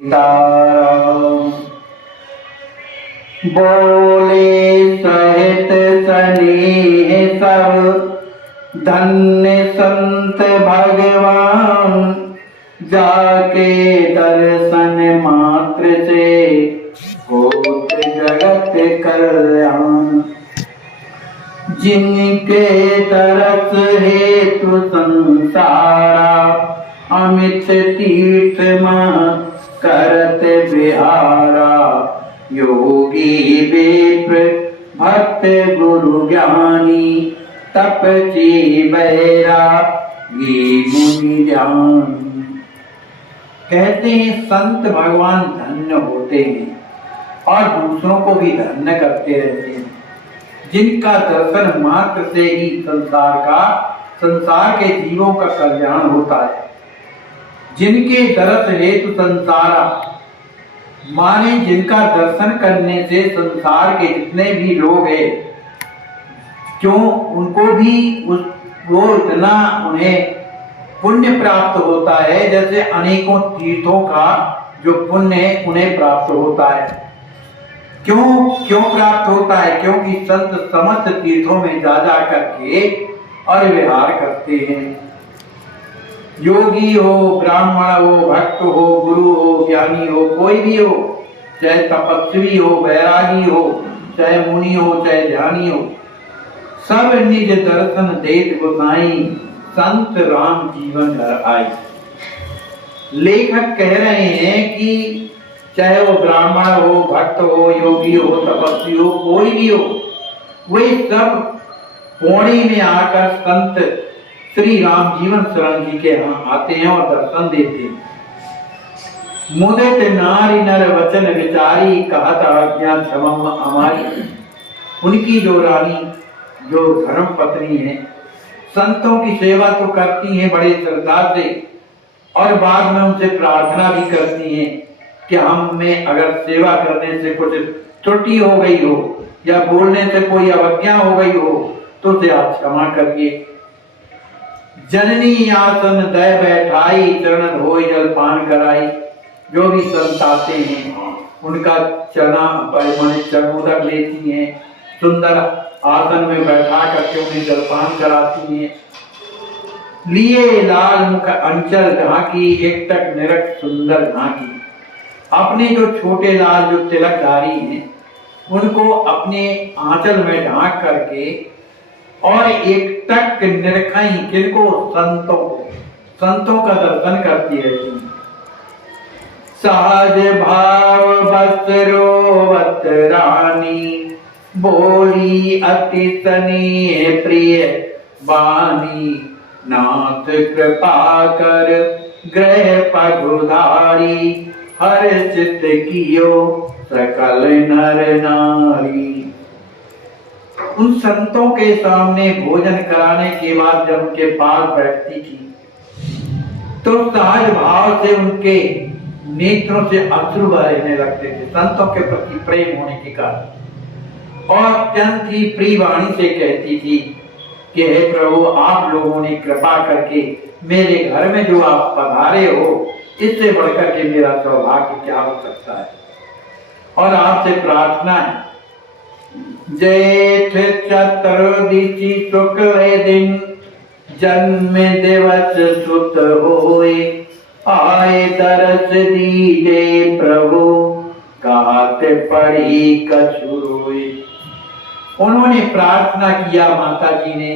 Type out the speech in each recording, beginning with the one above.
सीताराम। बोले सहित स्नेह सब धन्य संत भगवान, जाके दर्शन मात्र से होत जगत कल्याण। जिनके तरस हेतु संसारा, अमित तीर्थ में करत विहारा। योगी विप्र भक्त गुरु ज्ञानी, तपसी बैरागी मुनि ज्ञान। कहते हैं संत भगवान धन्य होते हैं और दूसरों को भी धन्य करते रहते हैं, जिनका दर्शन मात्र से ही संसार के जीवों का कल्याण होता है। जिनके दर्श हेतु संसारा, माने जिनका दर्शन करने से संसार के जितने भी लोग हैं, क्यों उनको भी वो इतना उन्हें पुण्य प्राप्त होता है, जैसे अनेकों तीर्थों का जो पुण्य है उन्हें प्राप्त होता है। क्यों प्राप्त होता है? क्योंकि संत समस्त तीर्थों में जा करके और विहार करते हैं। योगी हो, ब्राह्मण हो, भक्त हो, गुरु हो, ज्ञानी हो, कोई भी हो, चाहे तपस्वी हो, बैरागी हो, चाहे मुनि हो, चाहे ध्यानी हो, सब निज दर्शन देत गोसाई, संत राम जीवन घर आई। लेखक कह रहे हैं कि चाहे वो ब्राह्मण हो, भक्त हो, योगी हो, तपस्वी हो, कोई भी हो, वे सब पौड़ी में आकर संत श्री राम जीवन शरण जी के यहाँ आते हैं और दर्शन देते हैं। मुदित नारी नर वचन विचारी, कहत आज्ञा क्षमम हमारी। उनकी जो रानी, जो धर्म पत्नी है, संतों की सेवा तो करती हैं बड़े श्रद्धा से, और बाद में उनसे प्रार्थना भी करती हैं कि हमें अगर सेवा करने से कुछ त्रुटि हो गई हो या बोलने से कोई अवज्ञा हो गई हो तो उसे आप क्षमा करिए। जननी आसन दय बैठाई, चरण धोई जलपान कराई। जो भी संत आते हैं उनका चरणोदक लेती हैं, सुंदर आसन में बैठा करके उन्हें जलपान कराती हैं। लिए लाल मुख अंचल ढाकी, एकटक निरख सुंदर ढाकी। अपने जो छोटे लाल जो तिलकधारी हैं उनको अपने आंचल में ढांक करके और एकटक निरखाई, किनको? संतों का दर्शन करती रहती है। सहज भाव बसरोवत रानी, बोली अति स्नेह प्रिय वाणी। नाथ कृपा कर ग्रह पगुधारी, हर चित कियो सकल नर नारी। उन संतों के सामने भोजन कराने के बाद जब उनके पास बैठती थी तो सहज भाव से उनके नेत्रों से अश्रु बहने लगते थे, संतों के प्रति प्रेम होने के कारण। और अत्यंत ही प्रिय वाणी से कहती थी कि हे प्रभु, आप लोगों ने कृपा करके मेरे घर में जो आप पधारे हो, इससे बढ़कर के मेरा सौभाग्य क्या हो सकता है। और आपसे प्रार्थना है, जेठ चतुर्दशी शुक्ल दिन, जन्म दिवस सुत होए। आए दरस दीजे प्रभु, कहत पढ़ी कछु रोए। उन्होंने प्रार्थना किया माता जी ने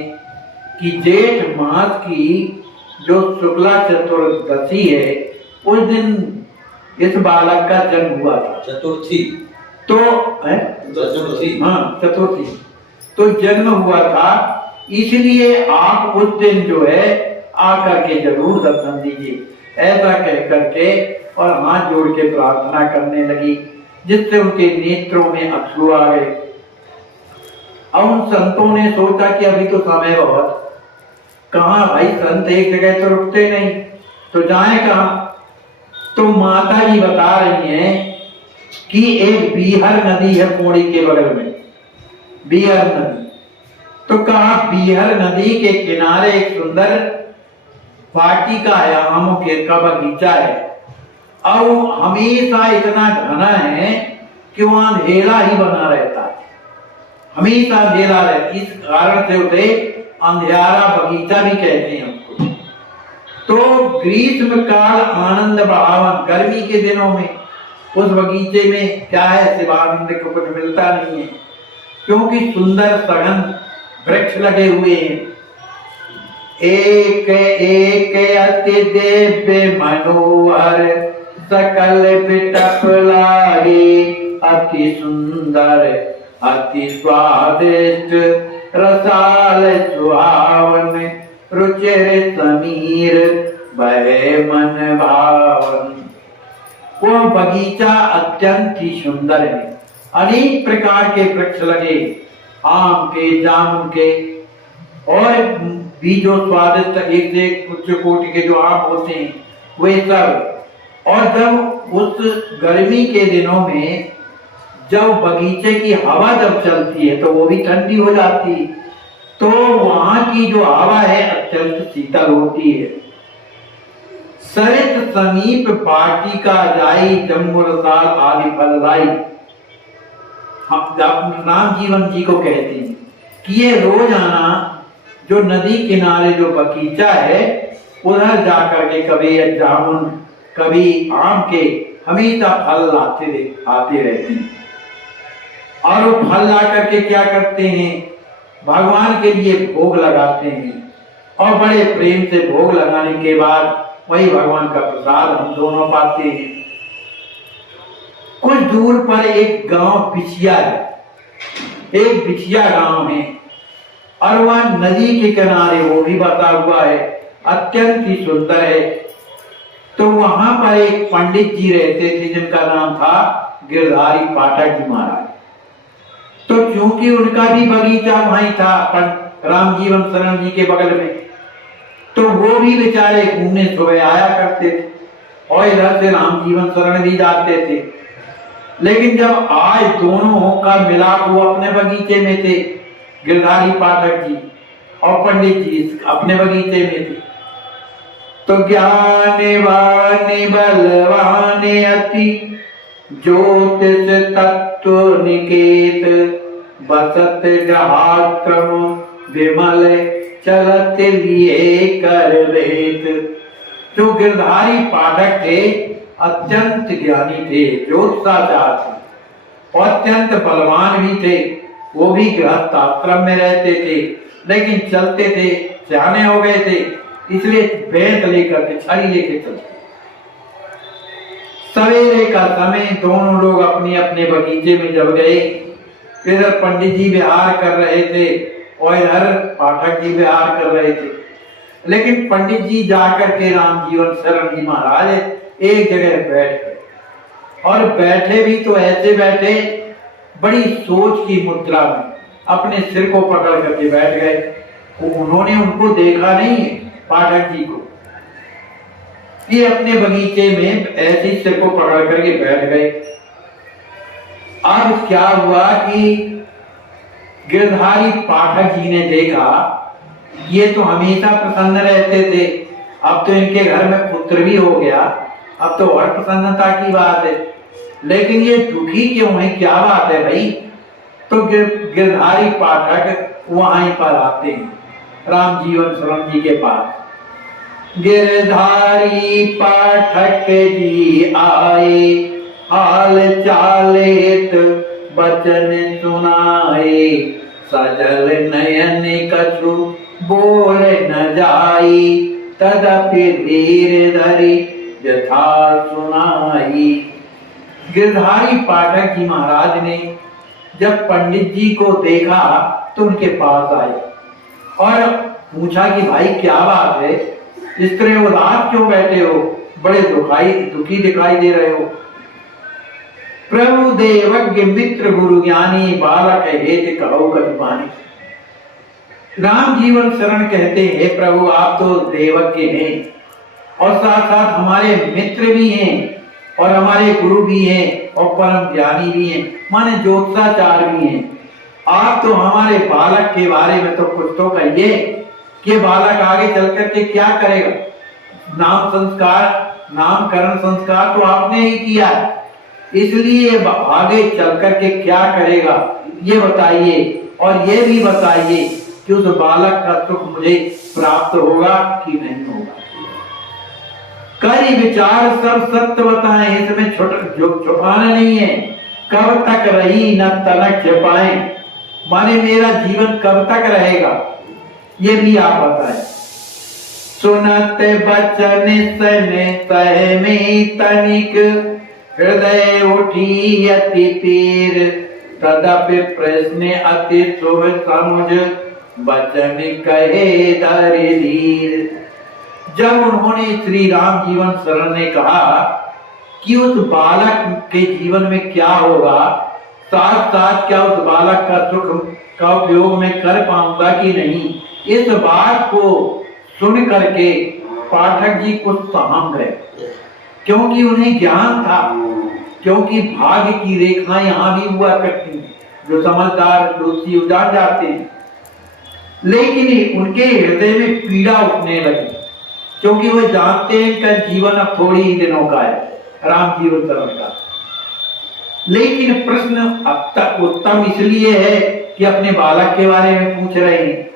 कि जेठ मास की जो शुक्ला चतुर्दशी है, उस दिन इस बालक का जन्म हुआ था। चतुर्थी तो चतुर्थी, हाँ चतुर्थी तो जन्म हुआ था, इसलिए आप उस दिन जो है आकर के जरूर दर्शन दीजिए। ऐसा कह करके और हाथ जोड़ के प्रार्थना करने लगी, जिससे उनके नेत्रों में अश्रु आ गए। अब उन संतों ने सोचा कि अभी तो समय बहुत, कहाँ भाई संत एक जगह तो रुकते नहीं, तो जाए कहाँ। तो माता जी बता रही हैं कि एक बीहर नदी है पौड़ी के बगल में, बीहर नदी। तो कहा बीहर नदी के किनारे एक सुंदर वाटिका है, आमों के का बगीचा है, और हमेशा इतना घना है कि वहां अंधेरा ही बना रहता है, हमेशा अंधेरा रहता। इस कारण से उसे अंधियारा बगीचा भी कहते हैं उसको। तो ग्रीष्म काल आनंद बढ़ावन, गर्मी के दिनों में उस बगीचे में क्या है, शिवानंद को कुछ मिलता नहीं है, क्योंकि सुंदर सघन वृक्ष लगे हुए हैं। एक एक अति दिव्य मनोहर, सकल बिटप लागे अति सुंदर, अति स्वादिष्ट रसाल सुहावन, रुचिर समीर बहे मन भावन। वो बगीचा अत्यंत ही सुंदर है, अनेक प्रकार के वृक्ष लगे, आम के, जामुन के, और भी जो स्वादिष्ट एक से उच्च कोटि के जो आम होते हैं वे सब। और जब उस गर्मी के दिनों में जब बगीचे की हवा जब चलती है तो वो भी ठंडी हो जाती है, तो वहां की जो हवा है अत्यंत शीतल होती है। सरित समीप वाटिका जाई, जम्बू रसाल आदि फल लाई। राम जीवन जी को कहते हैं कि ये रोजाना जो नदी किनारे जो बगीचा है उधर जाकर के कभी जामुन कभी आम के हमेशा फल आते रहते हैं, और वो फल ला करके क्या करते हैं, भगवान के लिए भोग लगाते हैं, और बड़े प्रेम से भोग लगाने के बाद वही भगवान का प्रसाद हम दोनों पाते हैं। कुछ दूर पर एक गांव बिछिया है, एक बिछिया गांव है, और वह नदी के किनारे वो भी बसा हुआ है, अत्यंत ही सुंदर है। तो वहां पर एक पंडित जी रहते थे जिनका नाम था गिरधारी पाठक जी महाराज। तो क्योंकि उनका भी बगीचा वहीं था राम जीवन शरण जी के बगल में, तो वो भी बेचारे घूमने सुबह आया करते थे और इधर से राम जीवन शरण भी जाते थे। लेकिन जब आज दोनों का मिलाप हुआ, अपने बगीचे में थे गिरधारी पाठक जी और पंडित जी अपने बगीचे में थे, तो ज्ञानवान बलवान अति ज्योतिष तत्व निकेत, बसत जहाक्रम विमल चलत लिए कर वेद। जो गिरधारी पाठक थे अत्यंत ज्ञानी थे, ज्योतिषाचार्य थे और अत्यंत बलवान भी थे। वो भी गृहस्थ आश्रम में रहते थे, लेकिन चलते थे, सियाने हो गए थे, इसलिए बैत लेकर के छड़ी लेके चलते। सवेरे का समय दोनों लोग अपने अपने बगीचे में जब गए, इधर पंडित जी विहार कर रहे थे और इधर पाठक जी विहार कर रहे थे। लेकिन पंडित जी जाकर के राम जीवन शरण जी महाराज एक जगह बैठ गए, और बैठे भी तो ऐसे बैठे बड़ी सोच की मुद्रा में, अपने सिर को पकड़ करके बैठ गए। उन्होंने उनको देखा नहीं है पाठक जी को, ये अपने बगीचे में ऐसे सिर को पकड़ करके बैठ गए। अब क्या हुआ कि गिरधारी पाठक जी ने देखा ये तो हमेशा प्रसन्न रहते थे, अब तो इनके घर में पुत्र भी हो गया, अब तो और प्रसन्नता की बात है, लेकिन ये दुखी क्यों है, क्या बात है भाई। तो गिरधारी पाठक वहीं पर आते हैं राम जीवन शरण जी के पास। गिरधारी पाठक जी आए, हाल चालेत बचन सुनाए, सजल नयन कछु बोल न जाई, तदपि धीर धरि यथा सुनाई। गिरधारी पाठक जी महाराज ने जब पंडित जी को देखा तो उनके पास आए और पूछा कि भाई क्या बात है, इस तरह उदास क्यों बैठे हो, बड़े दुखी दिखाई दे रहे हो। प्रभु देवज्ञ मित्र गुरु ज्ञानी, बालक हेत कहो कविवानी। राम जीवन शरण कहते हैं प्रभु आप तो देवज्ञ हैं और साथ साथ हमारे मित्र भी हैं और हमारे गुरु भी हैं और परम ज्ञानी भी हैं, माने ज्योतिषाचार्य भी हैं। आप तो हमारे बालक के बारे में तो कुछ तो कहिए कि बालक आगे चल करके क्या करेगा, नाम संस्कार नामकरण संस्कार तो आपने ही किया, इसलिए आगे चल करके क्या करेगा ये बताइए, और ये भी बताइए कि उस बालक का सुख मुझे प्राप्त होगा कि नहीं होगा। कई विचार सब सत्य बताएं, इसमें छुपाना नहीं है। कब तक रही न तनक छिपाए, माने मेरा जीवन कब तक रहेगा ये भी आप बताएं। सुनत बचन सने सहमे तनिक, हृदय उठी अति पीर, तदपि प्रश्न अति शुभ समुझ, बचन कहे धरि धीर। जब उन्होंने श्री राम जीवन शरण ने कहा कि उस बालक के जीवन में क्या होगा, साथ साथ क्या उस बालक का सुख का उपयोग मैं कर पाऊंगा कि नहीं, इस बात को सुन करके पाठक जी कुछ सहम गए, क्योंकि उन्हें ज्ञान था, क्योंकि भाग्य की रेखा यहाँ भी हुआ करती है, जो समझदार दोषी उजाड़ जाते हैं। लेकिन उनके हृदय में पीड़ा उठने लगी, क्योंकि वो जानते हैं कि जीवन अब थोड़ी ही दिनों का है, राम जीवन शरण का। लेकिन प्रश्न अब तक उत्तम इसलिए है कि अपने बालक के बारे में पूछ रहे हैं,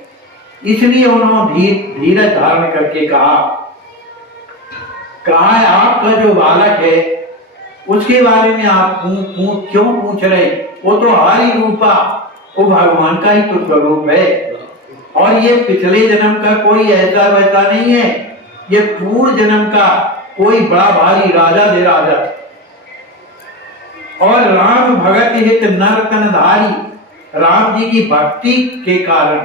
इसलिए उन्होंने धीरज धारण करके कहा आपका जो बालक है उसके बारे में आप क्यों पूछ रहे, वो तो हरि रूपा, वो भगवान का ही तो स्वरूप है, और ये पिछले जन्म का कोई ऐसा वैसा नहीं है, ये पूर्व जन्म का कोई बड़ा भारी राजा दे राजा। और राम भगत हित नर तनधारी, राम जी की भक्ति के कारण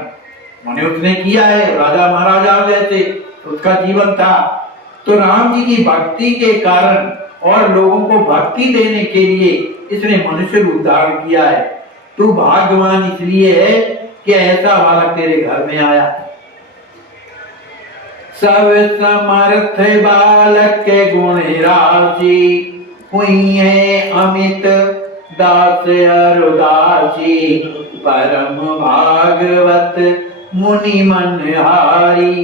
माने उसने किया है, राजा महाराजा जैसे उसका जीवन था, तो राम जी की भक्ति के कारण और लोगों को भक्ति देने के लिए इसने मनुष्य रूप धारण किया है। तू भाग्यवान इसलिए है कि ऐसा बालक तेरे घर में आया। सब समर्थ बालक के गुण राशि, हुई है अमित दास अरुदासी, परम भागवत मुनि मनहारी,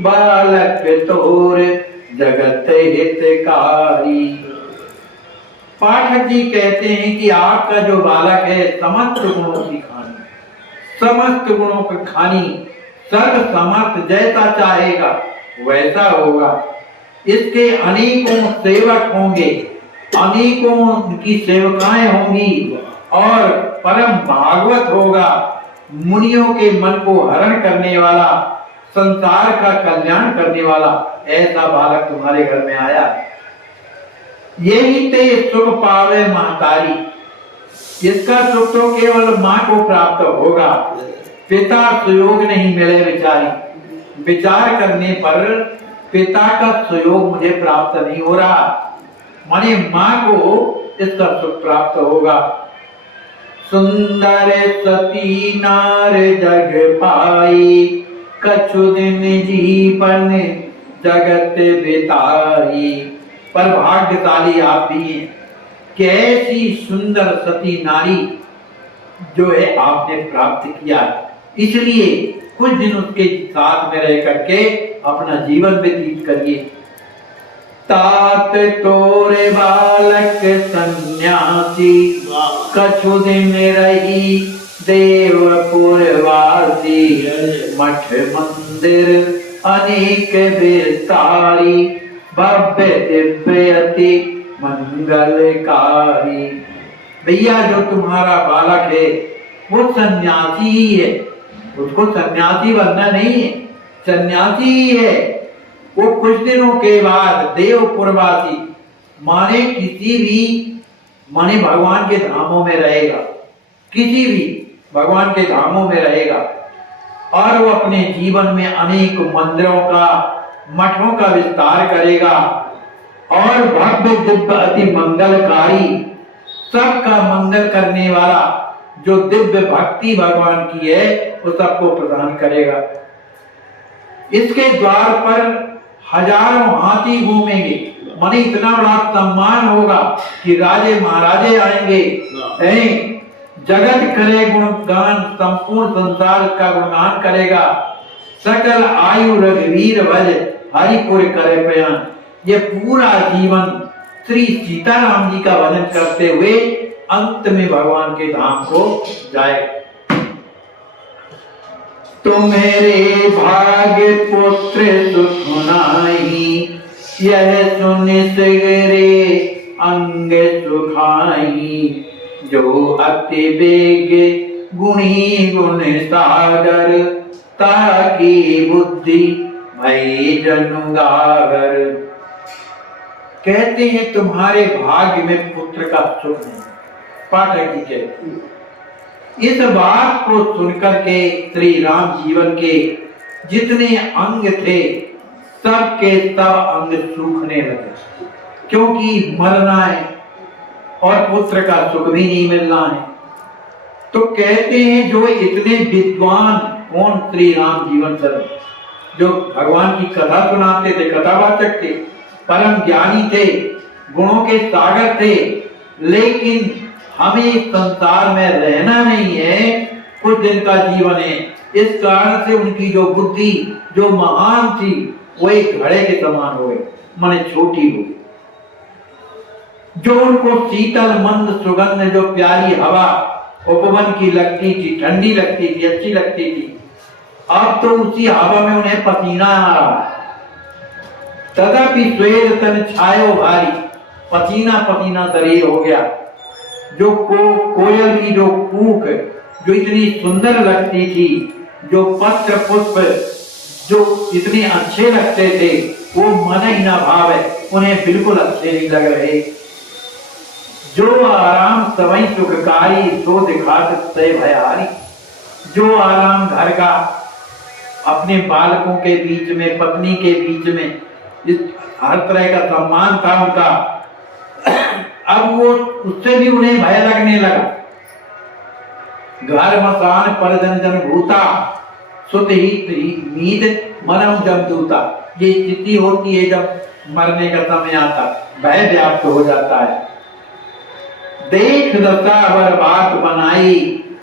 बालक तोर जगत हितकारी। पाठक जी कहते हैं कि आपका जो बालक है समस्त गुणों की खानी, समस्त गुणों की खानी, सर्व समर्थ, जैसा चाहेगा वैसा होगा। इसके अनेकों सेवक होंगे, अनेकों उनकी सेवकाएं होंगी, और परम भागवत होगा, मुनियों के मन को हरण करने वाला, संसार का कल्याण करने वाला ऐसा बालक तुम्हारे घर में आया। यही ते सुख पावे महतारी, इसका सुख तो केवल माँ को प्राप्त होगा, पिता सुयोग नहीं मिले बेचारी। विचार करने पर पिता का सुयोग मुझे प्राप्त नहीं हो रहा, माने माँ को इसका सुख प्राप्त होगा। सुंदर सती नार जग पाई, कछु दिन जीवन जगत बिताई। पर भाग्यशाली आप भी हैं कि ऐसी सुंदर सती नारी जो है आपने प्राप्त किया, इसलिए कुछ दिन उसके साथ में रह करके अपना जीवन व्यतीत करिए। तात तोरे बालक सन्यासी, कछु दिन रही देवपुर वासी, मठ मंदिर अनेक विस्तारी, भव्य दिव्य अति मंगलकारी। भैया जो तुम्हारा बालक है वो सन्यासी ही है, उसको सन्यासी बनना नहीं है, सन्यासी ही है। वो कुछ दिनों के बाद देवपुरवासी माने किसी भी माने भगवान के धामों में रहेगा, किसी भी भगवान के धामों में रहेगा, और वो अपने जीवन में अनेक मंदिरों का, मठों का विस्तार करेगा, और भव्य दिव्य अति मंगलकारी, सबका मंगल करने वाला जो दिव्य भक्ति भगवान की है वो सबको प्रदान करेगा। इसके द्वार पर हजारों हाथी घूमेंगे, माने इतना बड़ा सम्मान होगा कि राजे महाराजे आएंगे, जगत करे गुणगान, संपूर्ण संसार का गुणगान करेगा। सकल आयु रघुवीर भज, हरिपुर करे बयान। ये पूरा जीवन श्री सीताराम जी का वर्णन करते हुए अंत में भगवान के धाम को जाए। तुम्हारे भाग्य पुत्र सुखनाई, यह सुन सगरे अंग सुखाई। जो अति वेग गुणी गुण सागर, ताकि बुद्धि भई जनुगागर। कहते हैं तुम्हारे भाग्य में पुत्र का सुख नहीं। पाठक जी कहते हैं इस बात को सुनकर के श्री राम जीवन के जितने अंग थे सब के सब अंग सूखने लगे, क्योंकि मरना है और पुत्र का सुख भी नहीं मिलना है। तो कहते हैं जो इतने विद्वान कौन श्री राम जीवन सर, जो भगवान की कथा सुनाते थे, कथावाचक थे, परम ज्ञानी थे, गुणों के सागर थे, लेकिन हमें संसार में रहना नहीं है, कुछ दिन का जीवन है। इस कारण से उनकी जो बुद्धि जो महान थी वो एक घड़े के समान हो गई, माने छोटी हो गई। जो उनको शीतल मंद सुगंध जो प्यारी हवा उपवन की लगती थी, ठंडी लगती थी, अच्छी लगती थी, अब तो उसी हवा में उन्हें पसीना आ रहा। तदपि स्वेद तन छायो भारी, पसीना पसीना शरीर हो गया। जो कोयल की जो कूक जो इतनी सुंदर लगती थी, जो पत्र पुष्प जो इतने अच्छे लगते थे, वो मन ही ना भाव है, उन्हें बिल्कुल अच्छे नहीं लग रहे। जो आराम सवई सुखकारी, सो दिखात से भयारी। जो आराम घर का अपने बालकों के बीच में, पत्नी के बीच में, इस हर तरह का सम्मान था उनका, अब वो उससे भी उन्हें भय लगने लगा। घर मसान पर जन जन भूता, सुत ही नींद मनम जब दूता। ये स्थिति होती है जब मरने का समय आता, भय व्याप्त हो जाता है। देख दशा अवर बात बनाई,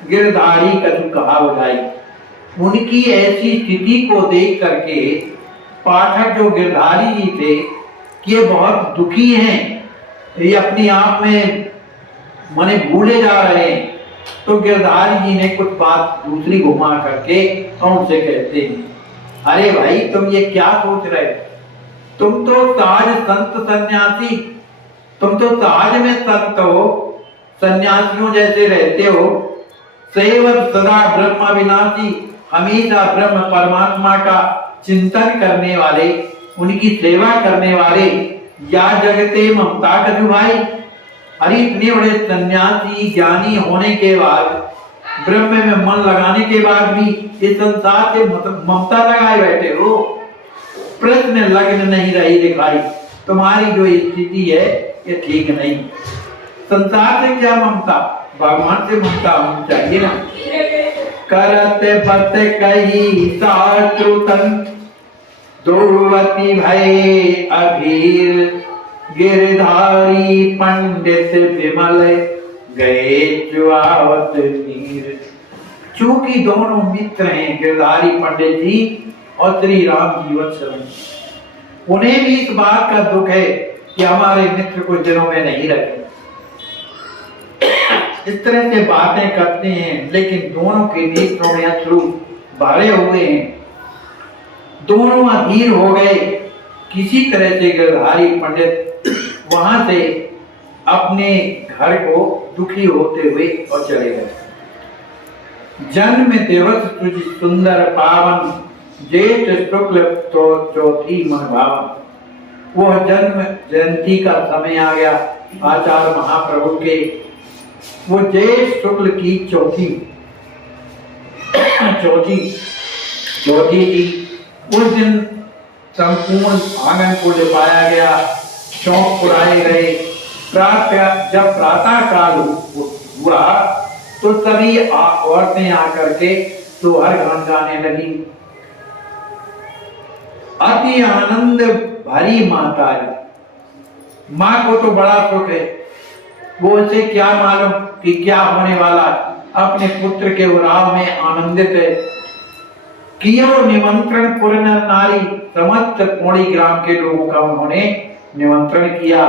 गिरधारी कछु कहा उठाई। उनकी ऐसी स्थिति को देख करके पाठक जो गिरधारी जी थे कि ये बहुत दुखी हैं, ये अपनी आप में मने भूले जा रहे हैं। तो गिरधारी जी ने कुछ बात दूसरी घुमा करके उनसे कहते हैं, अरे भाई तुम ये क्या सोच रहे हो? तुम तो सहज संत सन्यासी, तुम तो सहज में संत हो, सन्यासियों जैसे रहते हो। सेवक सदा ब्रह्म विनाशी, हमेशा ब्रह्म परमात्मा का चिंतन करने वाले, उनकी सेवा करने वाले। या जगते ममता कछु भाई। अरे इतने बड़े सन्यासी ज्ञानी होने के बाद, ब्रह्म में मन लगाने के बाद भी इस संसार से ममता लगाए बैठे हो। प्रश्न लग्न नहीं रही दिखाई, तुम्हारी जो स्थिति है ये ठीक नहीं। संसार से क्या ममता, भगवान से ममता होनी चाहिए ना। करते पत कही सात्रुतन, दुर्वती भय अधीर। गिरधारी पंडित विमल, गए जुआवत नीर। चूंकि दोनों मित्र हैं, गिरधारी पंडित जी और श्री राम जीवन शरण, उन्हें भी इस बात का दुख है कि हमारे मित्र कुछ दिनों में नहीं रखे। इस तरह से बातें करते हैं, लेकिन दोनों के नेत्रों में अश्रु भरे हुए हैं। दोनों अधीर हो गए। किसी तरह से गिरधारी पंडित वहां से अपने घर को दुखी होते हुए और चले गए। जन्म दिवस तुझ सुंदर पावन, जेठ शुक्ल तो चौथी मन भावन। वह जन्म जयंती का समय आ गया आचार्य महाप्रभु के। वो जेठ शुक्ल की चौथी थी। उस दिन संपूर्ण आंगन को लिपाया गया, चौक पुराए गए। जब प्रातः काल हुआ तो सभी औरतें आकर के सोहर गान गाने लगी। अति आनंद भरी माता, माँ को तो बड़ा सुख है। वो उसे क्या मालूम कि क्या होने वाला, अपने पुत्र के उराव में आनंदित है। कियो निमंत्रण पुर नारी, समस्त पौड़ी ग्राम के लोगों का उन्होंने निमंत्रण किया,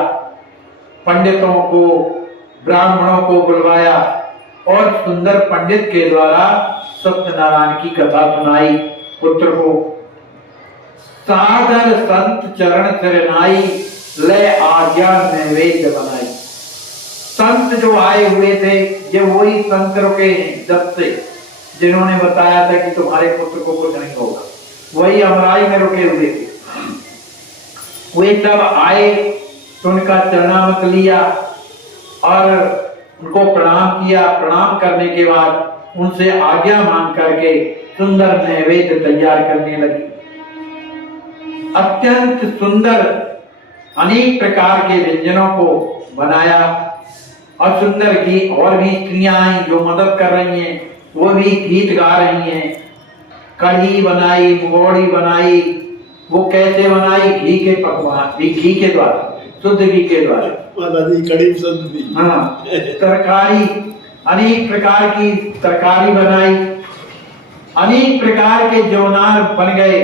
पंडितों को, ब्राह्मणों को बुलवाया और सुंदर पंडित के द्वारा सत्यनारायण की कथा सुनाई पुत्र को। सादर संत चरण शरणाई, ले आज्ञा नैवेद्य बनाई। संत जो आए हुए थे ये वही संत रुके हैं जब से, जिन्होंने बताया था कि तुम्हारे पुत्र को कुछ नहीं होगा, वही अमराई में रुके हुए थे। वे सब आए तो उनका चरणामत लिया और उनको प्रणाम किया। प्रणाम करने के बाद उनसे आज्ञा मांग करके सुंदर नैवेद्य तैयार करने लगी। अत्यंत सुंदर अनेक प्रकार के व्यंजनों को बनाया और सुंदर गीत, और भी स्त्रियां आई जो मदद कर रही हैं, वो भी गीत गा रही हैं। कढ़ी बनाई, मुगौड़ी बनाई। वो कैसे बनाई? घी के पकवान, घी के द्वारा, शुद्ध घी के द्वारा। हाँ, तरकारी, अनेक प्रकार की तरकारी बनाई, अनेक प्रकार के जौनार बन गए।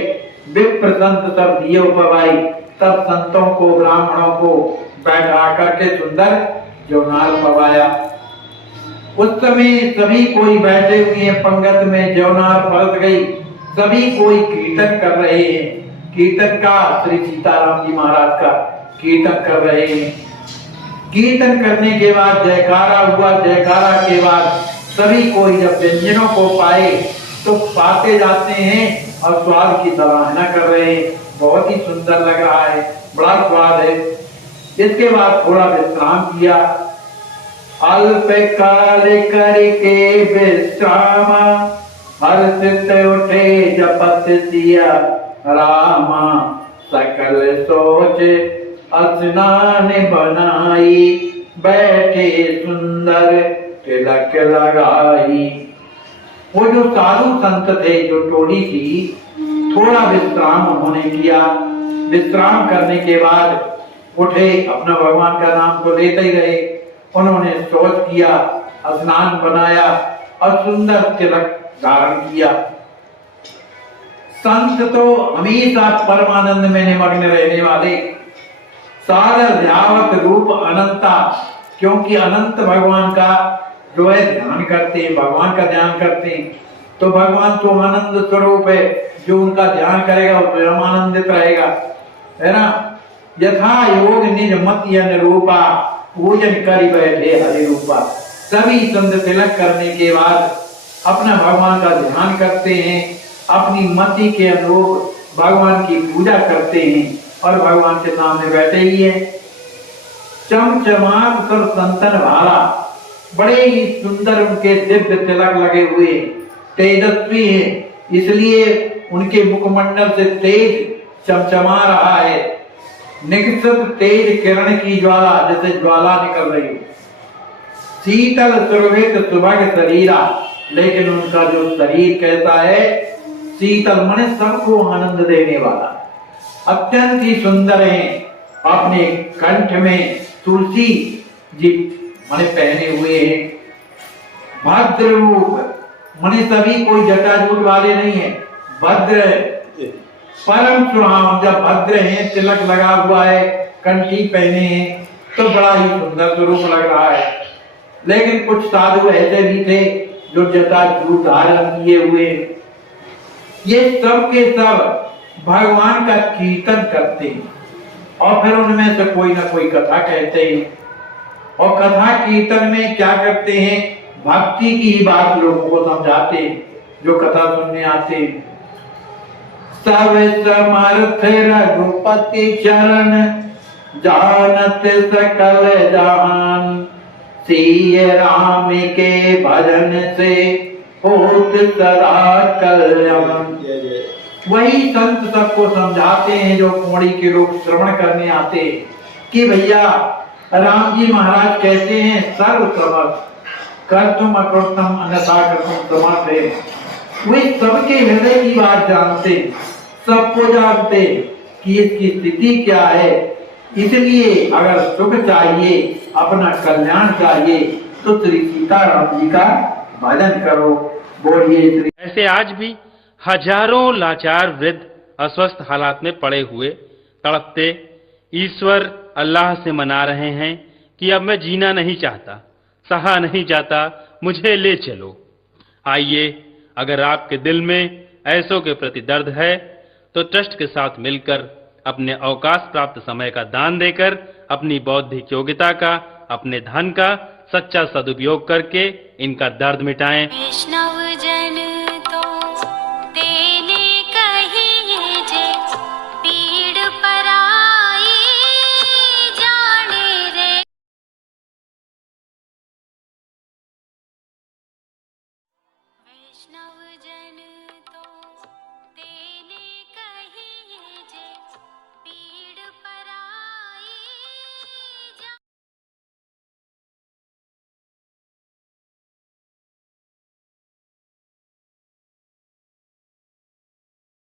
विप्र संत सब दिए उपवाई, तब संतों को, ब्राह्मणों को बैठा करके सुंदर जौनार पवाया। उस समय सभी कोई बैठे हुए हैं पंगत में, जौनार परस गई, सभी कोई कीर्तन कर रहे हैं। कीर्तन का श्री सीताराम जी महाराज का कीर्तन कर रहे हैं। कीर्तन करने के बाद जयकारा हुआ। जयकारा के बाद सभी कोई जब व्यंजनों को पाए तो पाते जाते हैं और स्वाद की सराहना कर रहे हैं। बहुत ही सुंदर लग रहा है, बड़ा स्वाद है। इसके बाद थोड़ा विश्राम किया। अल्प काल करके विश्राम, हर्षित उठे जपत दिया रामा। सकल सोच स्नान बनाई, बैठे सुंदर तिलक लगाई। वो जो साधु संत थे, जो टोली थी, थोड़ा विश्राम उन्होंने किया। विश्राम करने के बाद उठे, अपना भगवान का नाम तो लेते ही रहे। उन्होंने शौच किया, स्नान बनाया और सुंदर तिलक धारण किया। संत तो हमेशा परमानंद में निमग्न रहने वाले, सादर ध्यावत रूप अनंता, क्योंकि अनंत भगवान का जो है ध्यान करते हैं, भगवान का ध्यान करते हैं, तो भगवान तो आनंद स्वरूप है। जो उनका ध्यान करेगा वो स्वयं आनंदित रहेगा, है ना। यथा योग निज मति अनुरूपा, पूजन करी बैठे हरि रूपा। सभी संत तिलक करने के बाद अपना भगवान का ध्यान करते हैं, अपनी मति के अनुरूप भगवान की पूजा करते हैं और भगवान के सामने बैठे ही हैं। चमचमात कर संतन भाला, बड़े ही सुंदर उनके दिव्य तिलक लगे हुए, तेजस्वी हैं, इसलिए उनके मुखमंडल से तेज चमचमा रहा है। निकसत तेज किरण की ज्वाला, जैसे ज्वाला निकल रही हो। शीतल सुरभित सुभग शरीरा, लेकिन उनका जो शरीर कैसा है? शीतल माने सबको आनंद देने वाला, अत्यंत ही सुंदर है। अपने कंठ में तुलसी जी माने पहने हुए हैं। भद्र रूप माने सभी कोई जटाजूट वाले नहीं है, भद्र परम सुहावन। जब भद्र हैं, तिलक लगा हुआ है, कंठी पहने हैं, तो बड़ा ही सुंदर स्वरूप लग रहा है। लेकिन कुछ साधु ऐसे भी थे जो जटाजूट धारण किए हुए। ये सब के सब भगवान का कीर्तन करते हैं और फिर उनमें से कोई ना कोई कथा कहते हैं। और कथा कीर्तन में क्या करते हैं? भक्ति की ही बात लोगों को समझाते हैं जो कथा सुनने आते हैं। सब समर्थ रघुपति चरण, जानत सकल जहान। सिय राम के भजन से होत सदा कल्याण। वही संत सबको समझाते हैं जो कुंवड़ी के लोग श्रवण करने आते हैं कि भैया राम जी महाराज कहते हैं सर्व समर्थ, कर्तुम अकृतम अन्यथा कर्तुम समर्थ है। वे सबके हृदय की बात जानते, सबको जानते कि इसकी स्थिति क्या है। इसलिए अगर सुख चाहिए, अपना कल्याण चाहिए, तो श्री सीताराम जी का भजन करो। बोलिए श्री। ऐसे आज भी हजारों लाचार वृद्ध अस्वस्थ हालात में पड़े हुए, तड़पते, ईश्वर अल्लाह से मना रहे हैं कि अब मैं जीना नहीं चाहता, सहा नहीं जाता, मुझे ले चलो। आइए, अगर आपके दिल में ऐसों के प्रति दर्द है तो ट्रस्ट के साथ मिलकर अपने अवकाश प्राप्त समय का दान देकर अपनी बौद्धिक योग्यता का, अपने धन का सच्चा सदुपयोग करके इनका दर्द मिटाएं।